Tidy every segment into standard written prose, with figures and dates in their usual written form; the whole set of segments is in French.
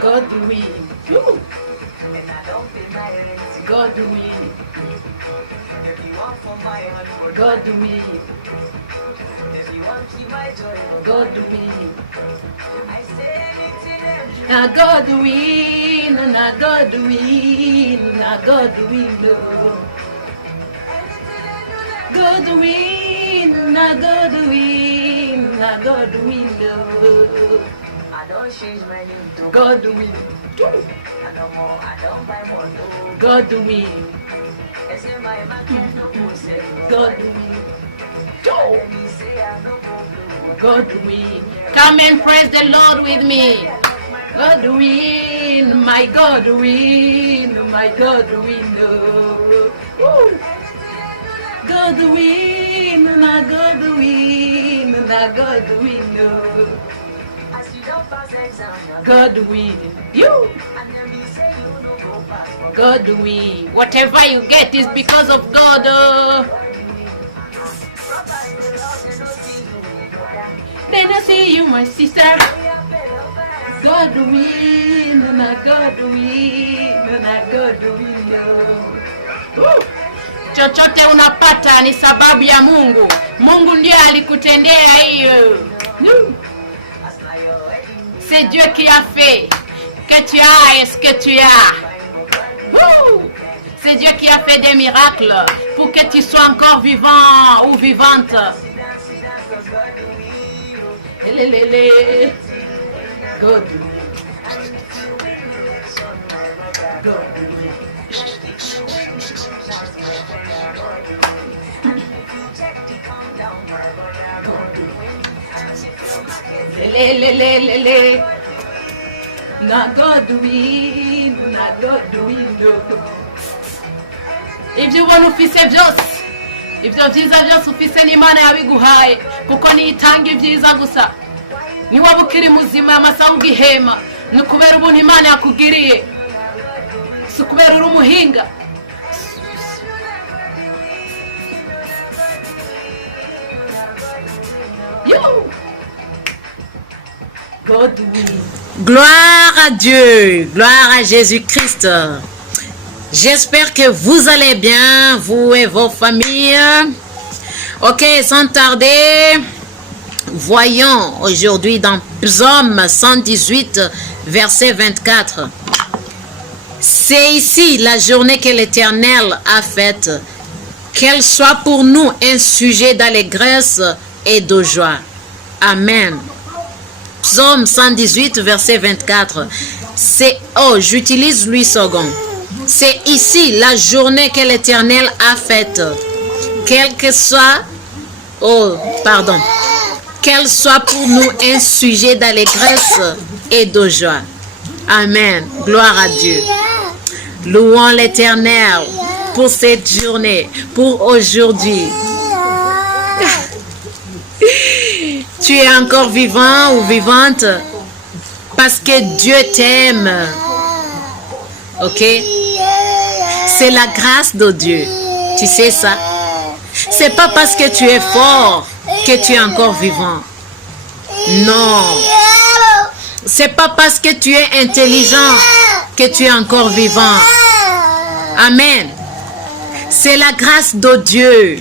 God will. God will. God will. God will. Now God will. Now God will. Now God will. God will. Now God will. Now God will. I don't change my name to God will. I don't more, I don't buy more. No. God will. I say my market no go sell. God will. Let me say I no go blue. God will. Come and praise the Lord with me. God will. My God will. My God will. Woo. God will. My God will. My God will. As you don't pass exam, God will. You. and then me say you no go pass. God will. Whatever you get is because of God. They don't see you, my sister. God will. Na God will. Na God will. Woo. Chochote unapata ni sababu ya Mungu. Mungu ndiye alikutendea hiyo. C'est Dieu qui a fait que tu as ce que tu as. C'est Dieu qui a fait des miracles pour que tu sois encore vivant ou vivante. God. God. Na God will, na God will. Ibyo ubona ufise byose, ibyo byiza byose ufise n'Imana yabiguhaye, kuko niyitanga ibyiza gusa. Ni waba ukiri muzima amasaha ugihema, ni kubera ubuntu Imana yakugiriye, si kubera uri umuhinga. Gloire à Dieu, gloire à Jésus-Christ. J'espère que vous allez bien, vous et vos familles. Ok, sans tarder, voyons aujourd'hui dans Psaume 118, verset 24. C'est ici la journée que l'Éternel a faite. Qu'elle soit pour nous un sujet d'allégresse et de joie. Amen. Psaume 118, verset 24. J'utilise 8 secondes. C'est ici la journée que l'Éternel a faite. Qu'elle soit pour nous un sujet d'allégresse et de joie. Amen. Gloire à Dieu. Louons l'Éternel pour cette journée, pour aujourd'hui. Tu es encore vivant ou vivante parce que Dieu t'aime. Ok? C'est la grâce de Dieu. Tu sais ça? C'est pas parce que tu es fort que tu es encore vivant. Non. C'est pas parce que tu es intelligent que tu es encore vivant. Amen. C'est la grâce de Dieu.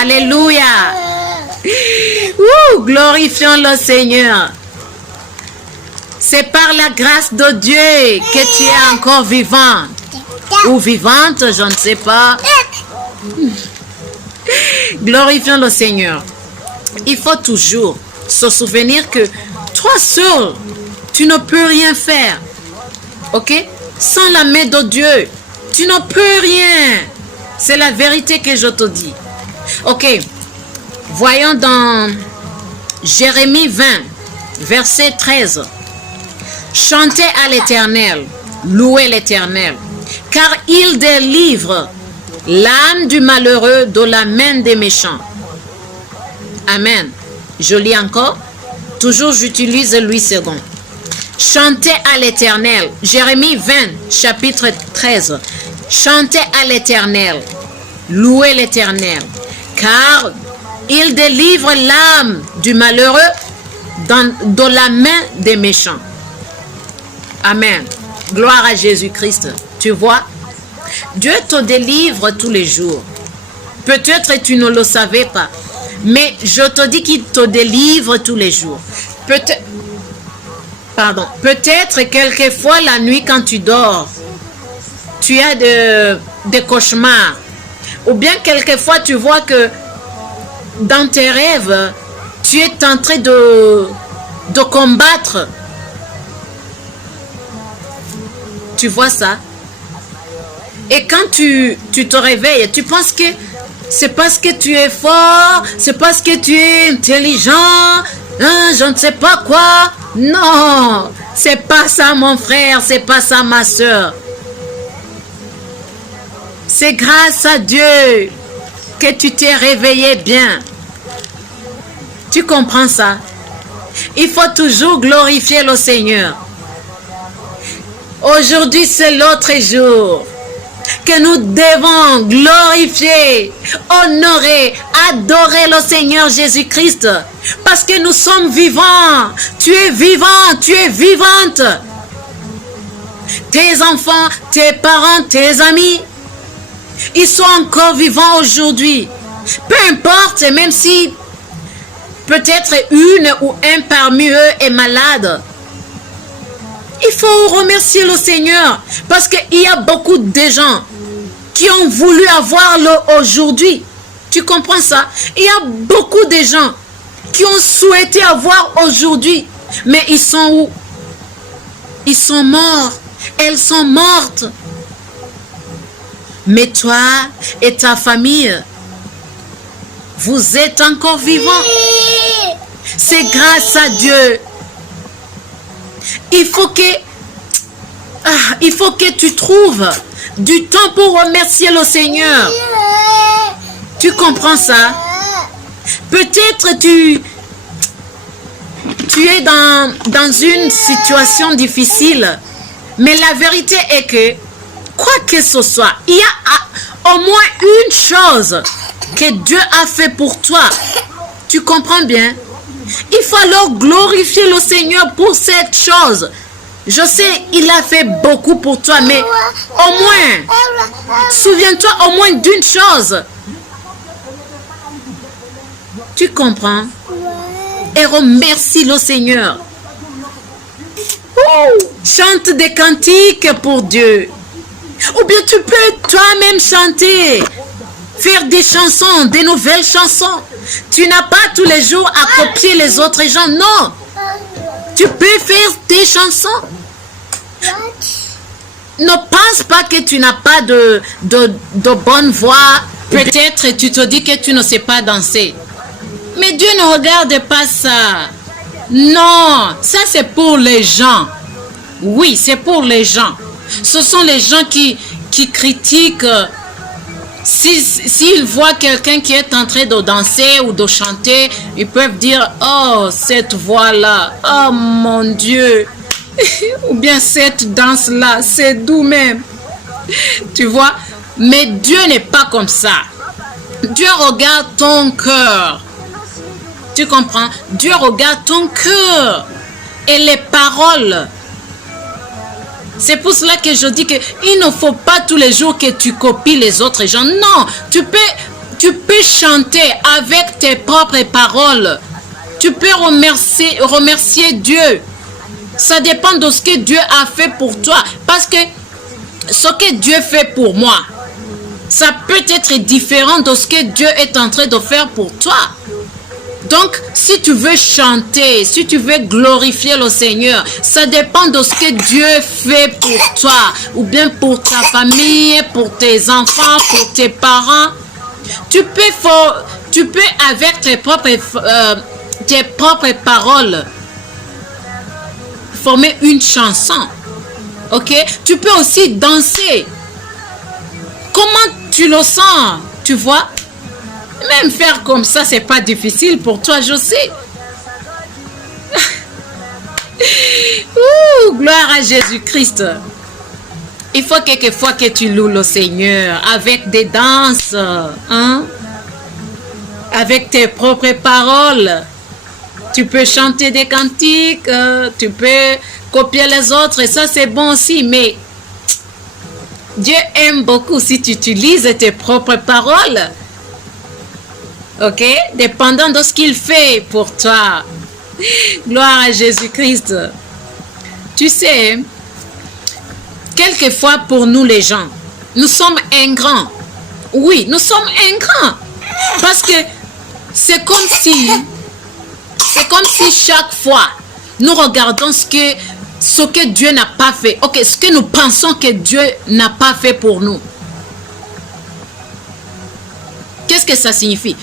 Alléluia. Glorifions le Seigneur. C'est par la grâce de Dieu que tu es encore vivant ou vivante, je ne sais pas. Glorifions le Seigneur. Il faut toujours se souvenir que toi seul, tu ne peux rien faire. Ok? Sans la main de Dieu, tu ne peux rien. C'est la vérité que je te dis. Ok? Voyons dans Jérémie 20, verset 13. Chantez à l'Éternel, louez l'Éternel, car il délivre l'âme du malheureux de la main des méchants. Amen. Je lis encore. Toujours j'utilise 8 secondes. Chantez à l'Éternel. Jérémie 20, chapitre 13. Chantez à l'Éternel. Louez l'Éternel. Car il délivre l'âme du malheureux dans la main des méchants. Amen. Gloire à Jésus-Christ. Tu vois, Dieu te délivre tous les jours. Peut-être tu ne le savais pas, mais je te dis qu'il te délivre tous les jours. Peut-être quelquefois la nuit quand tu dors, tu as des cauchemars. Ou bien quelquefois tu vois que dans tes rêves, tu es en train de combattre. Tu vois ça? Et quand tu te réveilles, tu penses que c'est parce que tu es fort, c'est parce que tu es intelligent, hein, je ne sais pas quoi. Non, c'est pas ça mon frère, c'est pas ça ma soeur. C'est grâce à Dieu que tu t'es réveillé bien. Tu comprends ça? Il faut toujours glorifier le Seigneur. Aujourd'hui, c'est l'autre jour que nous devons glorifier, honorer, adorer le Seigneur Jésus-Christ. Parce que nous sommes vivants. Tu es vivant, tu es vivante. Tes enfants, tes parents, tes amis, ils sont encore vivants aujourd'hui. Peu importe, même si peut-être une ou un parmi eux est malade. Il faut remercier le Seigneur parce qu'il y a beaucoup de gens qui ont voulu avoir le aujourd'hui. Tu comprends ça? Il y a beaucoup de gens qui ont souhaité avoir aujourd'hui. Mais ils sont où? Ils sont morts. Elles sont mortes. Mais toi et ta famille, vous êtes encore vivants. C'est grâce à Dieu. Il faut que tu trouves du temps pour remercier le Seigneur. Tu comprends ça? Peut-être tu es dans une situation difficile, mais la vérité est que, quoi que ce soit, il y a au moins une chose que Dieu a fait pour toi. Tu comprends bien? Il faut alors glorifier le Seigneur pour cette chose. Je sais, il a fait beaucoup pour toi, mais au moins, souviens-toi au moins d'une chose. Tu comprends? Et remercie le Seigneur. Chante des cantiques pour Dieu. Ou bien tu peux toi-même chanter. Faire des chansons, des nouvelles chansons. Tu n'as pas tous les jours à copier les autres gens. Non. Tu peux faire des chansons. Ne pense pas que tu n'as pas de bonne voix. Peut-être tu te dis que tu ne sais pas danser. Mais Dieu ne regarde pas ça. Non, ça c'est pour les gens. Oui, c'est pour les gens. Ce sont les gens qui critiquent. S'ils voient quelqu'un qui est en train de danser ou de chanter, ils peuvent dire, oh, cette voix-là, oh mon Dieu, ou bien cette danse-là, c'est doux même. Tu vois, mais Dieu n'est pas comme ça. Dieu regarde ton cœur. Tu comprends? Dieu regarde ton cœur et les paroles. C'est pour cela que je dis qu'il ne faut pas tous les jours que tu copies les autres gens. Non, tu peux chanter avec tes propres paroles. Tu peux remercier Dieu. Ça dépend de ce que Dieu a fait pour toi. Parce que ce que Dieu fait pour moi, ça peut être différent de ce que Dieu est en train de faire pour toi. Donc, si tu veux chanter, si tu veux glorifier le Seigneur, ça dépend de ce que Dieu fait pour toi, ou bien pour ta famille, pour tes enfants, pour tes parents. Tu peux avec tes propres paroles former une chanson. Ok? Tu peux aussi danser. Comment tu le sens? Tu vois? Même faire comme ça, c'est pas difficile pour toi, je sais. Ouh, gloire à Jésus-Christ. Il faut quelquefois que tu loues le Seigneur avec des danses, hein? Avec tes propres paroles. Tu peux chanter des cantiques, tu peux copier les autres et ça c'est bon aussi, mais Dieu aime beaucoup si tu utilises tes propres paroles. Ok? Dépendant de ce qu'il fait pour toi. Gloire à Jésus-Christ. Tu sais, quelquefois pour nous les gens, nous sommes ingrats. Oui, nous sommes ingrats. Parce que c'est comme si chaque fois nous regardons ce que Dieu n'a pas fait. Ok, ce que nous pensons que Dieu n'a pas fait pour nous. Qu'est-ce que ça signifie?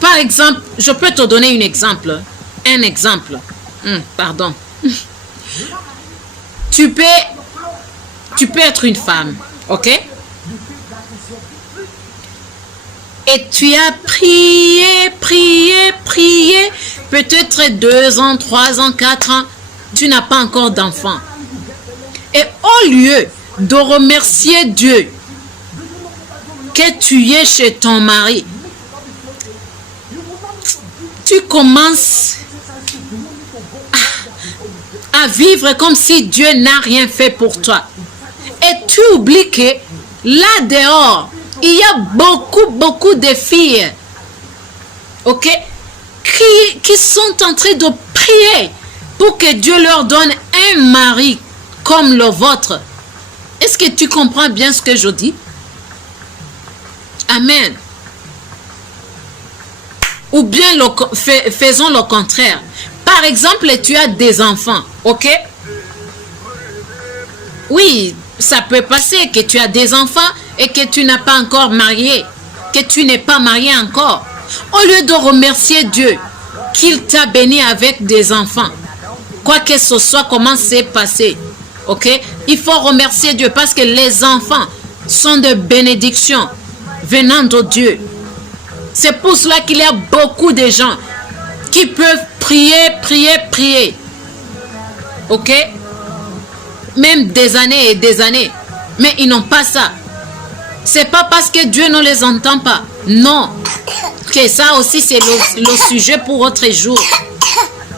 Par exemple, je peux te donner un exemple. Un exemple. Pardon. Tu peux être une femme, ok? Et tu as prié, peut-être 2 ans, 3 ans, 4 ans, tu n'as pas encore d'enfant. Et au lieu de remercier Dieu que tu es chez ton mari, tu commences à vivre comme si Dieu n'a rien fait pour toi. Et tu oublies que là dehors, il y a beaucoup de filles, ok, qui sont en train de prier pour que Dieu leur donne un mari comme le vôtre. Est-ce que tu comprends bien ce que je dis? Amen. Ou bien faisons le contraire. Par exemple, tu as des enfants, ok? Oui, ça peut passer que tu as des enfants et que tu n'as pas encore marié, que tu n'es pas marié encore. Au lieu de remercier Dieu qu'il t'a béni avec des enfants, quoi que ce soit, comment c'est passé, ok? Il faut remercier Dieu parce que les enfants sont de bénédictions venant de Dieu. C'est pour cela qu'il y a beaucoup de gens qui peuvent prier, ok? Même des années et des années, mais ils n'ont pas ça. C'est pas parce que Dieu ne les entend pas. Non. Que ça aussi, c'est le sujet pour autre jour.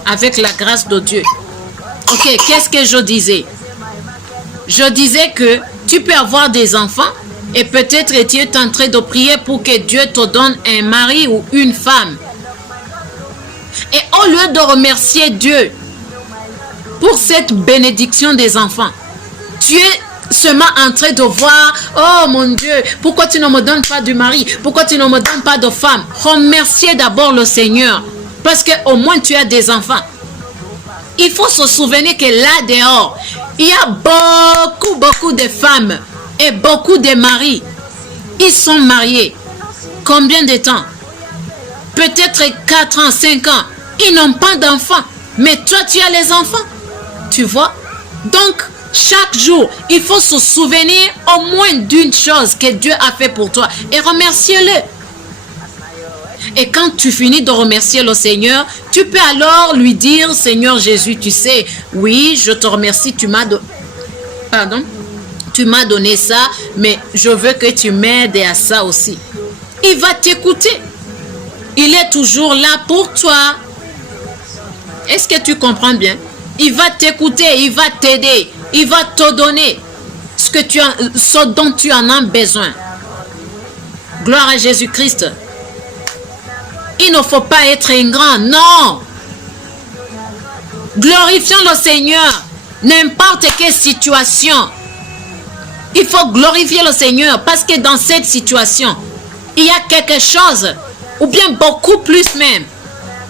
Avec la grâce de Dieu. Ok, qu'est-ce que je disais? Je disais que tu peux avoir des enfants et peut-être tu es en train de prier pour que Dieu te donne un mari ou une femme. Et au lieu de remercier Dieu pour cette bénédiction des enfants, tu es seulement en train de voir, oh mon Dieu, pourquoi tu ne me donnes pas de mari? Pourquoi tu ne me donnes pas de femme? Remerciez d'abord le Seigneur, parce qu'au moins tu as des enfants. Il faut se souvenir que là dehors, il y a beaucoup de femmes et beaucoup de maris. Ils sont mariés. Combien de temps? Peut-être 4 ans, 5 ans. Ils n'ont pas d'enfants. Mais toi, tu as les enfants. Tu vois? Donc, chaque jour, il faut se souvenir au moins d'une chose que Dieu a fait pour toi et remercier-le. Et quand tu finis de remercier le Seigneur, tu peux alors lui dire, Seigneur Jésus, tu sais, oui, je te remercie, tu m'as donné ça, mais je veux que tu m'aides à ça aussi. Il va t'écouter. Il est toujours là pour toi. Est-ce que tu comprends bien? Il va t'écouter, il va t'aider, il va te donner ce dont tu en as besoin. Gloire à Jésus-Christ. Il ne faut pas être ingrat, non. Glorifions le Seigneur, n'importe quelle situation. Il faut glorifier le Seigneur parce que dans cette situation, il y a quelque chose, ou bien beaucoup plus même,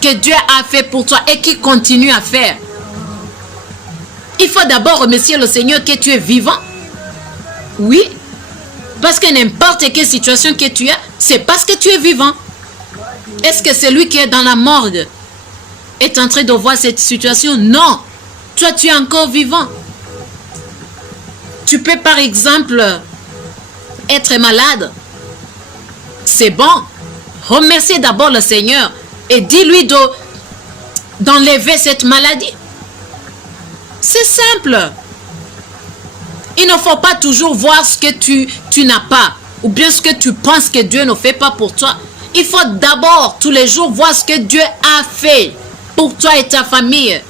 que Dieu a fait pour toi et qui continue à faire. Il faut d'abord remercier le Seigneur que tu es vivant. Oui, parce que n'importe quelle situation que tu as, c'est parce que tu es vivant. Est-ce que celui qui est dans la morgue est en train de voir cette situation? Non. Toi, tu es encore vivant. Tu peux par exemple être malade. C'est bon. Remercie d'abord le Seigneur et dis-lui d'enlever cette maladie. C'est simple. Il ne faut pas toujours voir ce que tu n'as pas ou bien ce que tu penses que Dieu ne fait pas pour toi. Il faut d'abord, tous les jours, voir ce que Dieu a fait pour toi et ta famille.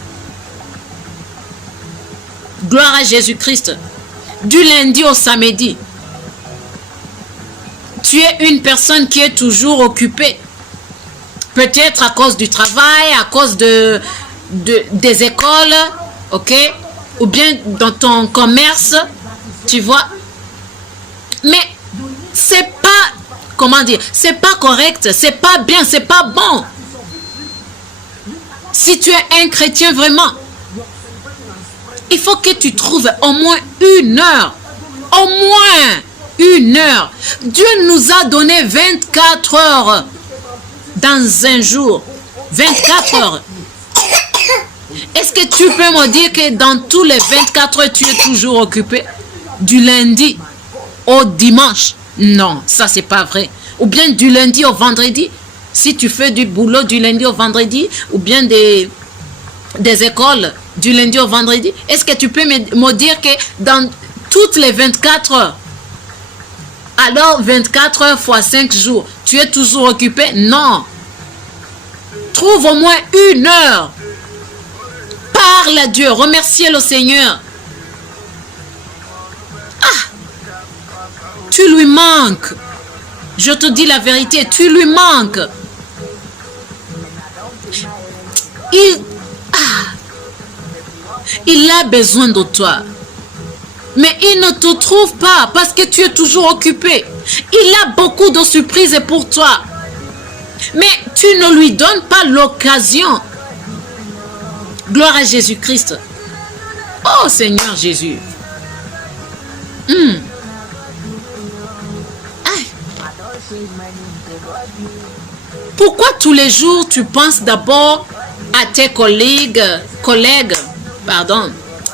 Gloire à Jésus-Christ. Du lundi au samedi, tu es une personne qui est toujours occupée. Peut-être à cause du travail, à cause des écoles, ok? Ou bien dans ton commerce, tu vois. Mais c'est pas, comment dire, c'est pas correct, c'est pas bien, c'est pas bon. Si tu es un chrétien vraiment, il faut que tu trouves au moins 1 heure. Au moins 1 heure. Dieu nous a donné 24 heures dans un jour. 24 heures. Est-ce que tu peux me dire que dans tous les 24 heures, tu es toujours occupé? Du lundi au dimanche? Non, ça c'est pas vrai. Ou bien du lundi au vendredi? Si tu fais du boulot du lundi au vendredi, ou bien des écoles du lundi au vendredi, est-ce que tu peux me dire que dans toutes les 24 heures, alors 24 heures fois 5 jours, tu es toujours occupé? Non. Trouve au moins 1 heure. Parle à Dieu, remerciez le Seigneur. Ah, tu lui manques. Je te dis la vérité, tu lui manques. Il a besoin de toi. Mais il ne te trouve pas parce que tu es toujours occupé. Il a beaucoup de surprises pour toi. Mais tu ne lui donnes pas l'occasion. Gloire à Jésus-Christ. Oh Seigneur Jésus. Pourquoi tous les jours tu penses d'abord à tes collègues,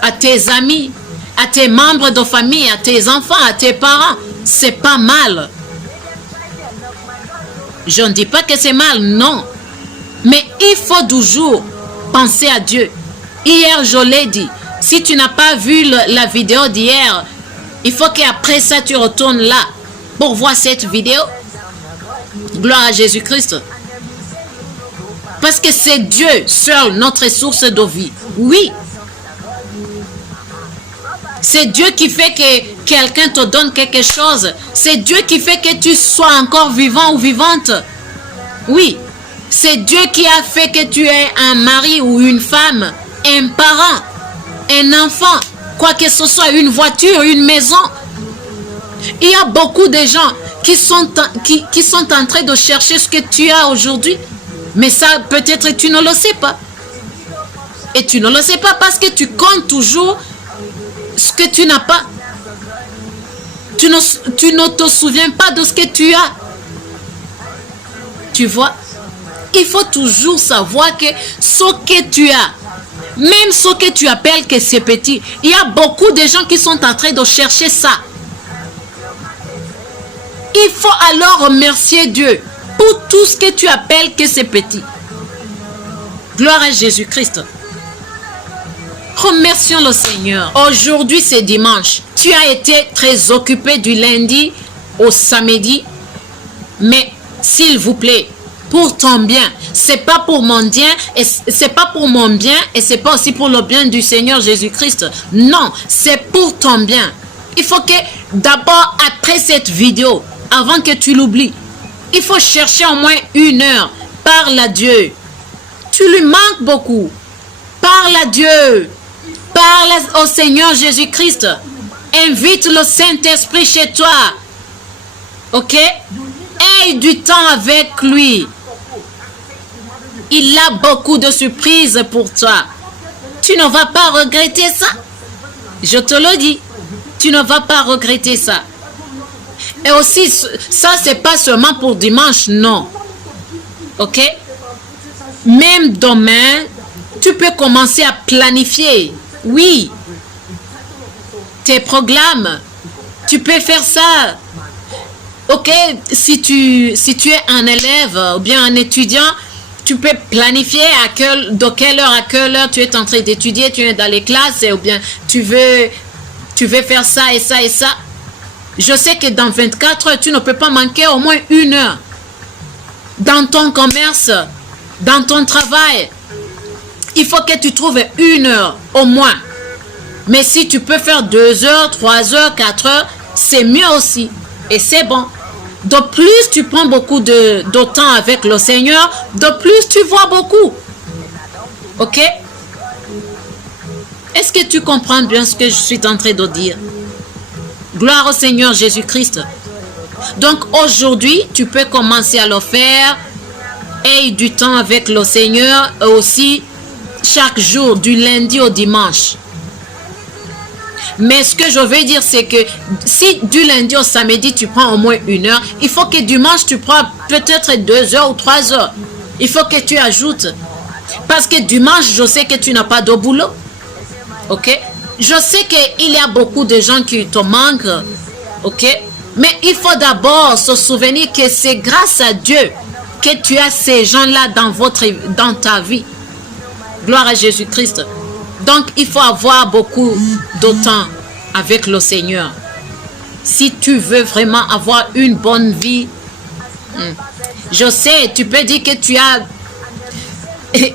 à tes amis, à tes membres de famille, à tes enfants, à tes parents? C'est pas mal. Je ne dis pas que c'est mal, non. Mais il faut toujours penser à Dieu. Hier, je l'ai dit. Si tu n'as pas vu la vidéo d'hier, il faut qu'après ça, tu retournes là pour voir cette vidéo. Gloire à Jésus-Christ. Parce que c'est Dieu seul notre source de vie. Oui. C'est Dieu qui fait que quelqu'un te donne quelque chose. C'est Dieu qui fait que tu sois encore vivant ou vivante. Oui. C'est Dieu qui a fait que tu aies un mari ou une femme, un parent, un enfant, quoi que ce soit, une voiture, une maison. Il y a beaucoup de gens qui sont en train de chercher ce que tu as aujourd'hui. Mais ça, peut-être tu ne le sais pas. Et tu ne le sais pas parce que tu comptes toujours ce que tu n'as pas. Tu ne te souviens pas de ce que tu as. Tu vois? Il faut toujours savoir que ce que tu as, même ce que tu appelles que c'est petit, il y a beaucoup de gens qui sont en train de chercher ça. Il faut alors remercier Dieu pour tout ce que tu appelles que c'est petit. Gloire à Jésus-Christ. Remercions le Seigneur. Aujourd'hui, c'est dimanche. Tu as été très occupé du lundi au samedi. Mais, s'il vous plaît, pour ton bien, c'est pas pour mon bien, et c'est pas pour mon bien, et c'est pas aussi pour le bien du Seigneur Jésus-Christ. Non, c'est pour ton bien. Il faut que, d'abord, après cette vidéo, avant que tu l'oublies, il faut chercher au moins 1 heure. Parle à Dieu. Tu lui manques beaucoup. Parle à Dieu. Parle au Seigneur Jésus-Christ. Invite le Saint-Esprit chez toi. Ok? Aie du temps avec lui. Il a beaucoup de surprises pour toi. Tu ne vas pas regretter ça. Je te le dis. Tu ne vas pas regretter ça. Et aussi, ça, c'est pas seulement pour dimanche, non. Ok? Même demain, tu peux commencer à planifier. Oui. Tes programmes. Tu peux faire ça. Ok? Si tu es un élève ou bien un étudiant, tu peux planifier de quelle heure à quelle heure tu es en train d'étudier, tu es dans les classes, ou bien tu veux faire ça et ça et ça. Je sais que dans 24 heures, tu ne peux pas manquer au moins 1 heure. Dans ton commerce, dans ton travail, il faut que tu trouves 1 heure au moins. Mais si tu peux faire 2 heures, 3 heures, 4 heures, c'est mieux aussi. Et c'est bon. De plus tu prends beaucoup de temps avec le Seigneur, de plus tu vois beaucoup. Ok? Est-ce que tu comprends bien ce que je suis en train de dire? Gloire au Seigneur Jésus-Christ. Donc aujourd'hui, tu peux commencer à le faire. Aie du temps avec le Seigneur et aussi chaque jour, du lundi au dimanche. Mais ce que je veux dire, c'est que si du lundi au samedi, tu prends au moins 1 heure, il faut que dimanche, tu prends peut-être 2 heures ou 3 heures. Il faut que tu ajoutes. Parce que dimanche, je sais que tu n'as pas de boulot. Ok? Je sais qu'il y a beaucoup de gens qui te manquent. Ok? Mais il faut d'abord se souvenir que c'est grâce à Dieu que tu as ces gens-là dans ta vie. Gloire à Jésus-Christ. Donc, il faut avoir beaucoup de temps avec le Seigneur. Si tu veux vraiment avoir une bonne vie, je sais, tu peux dire que tu as,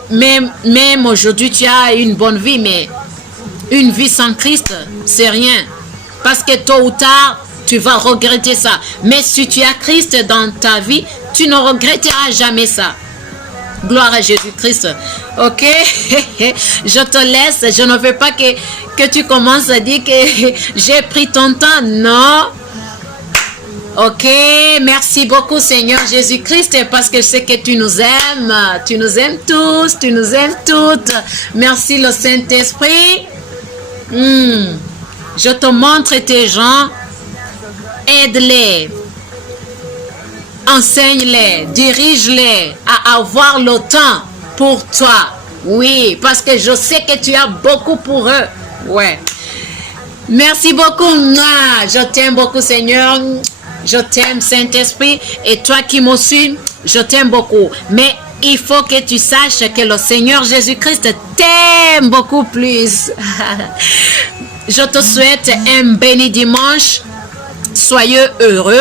même aujourd'hui, tu as une bonne vie, mais une vie sans Christ, c'est rien. Parce que tôt ou tard, tu vas regretter ça. Mais si tu as Christ dans ta vie, tu ne regretteras jamais ça. Gloire à Jésus-Christ. Ok? Je te laisse. Je ne veux pas que tu commences à dire que j'ai pris ton temps. Non. Ok? Merci beaucoup, Seigneur Jésus-Christ, parce que je sais que tu nous aimes. Tu nous aimes tous. Tu nous aimes toutes. Merci, le Saint-Esprit. Je te montre tes gens. Aide-les. Enseigne-les, dirige-les à avoir le temps pour toi. Oui, parce que je sais que tu as beaucoup pour eux. Ouais. Merci beaucoup. Je t'aime beaucoup, Seigneur. Je t'aime, Saint-Esprit. Et toi qui me suis, je t'aime beaucoup. Mais il faut que tu saches que le Seigneur Jésus-Christ t'aime beaucoup plus. Je te souhaite un béni dimanche. Soyez heureux.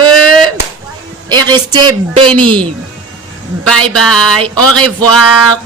Et restez bénis. Bye bye. Au revoir.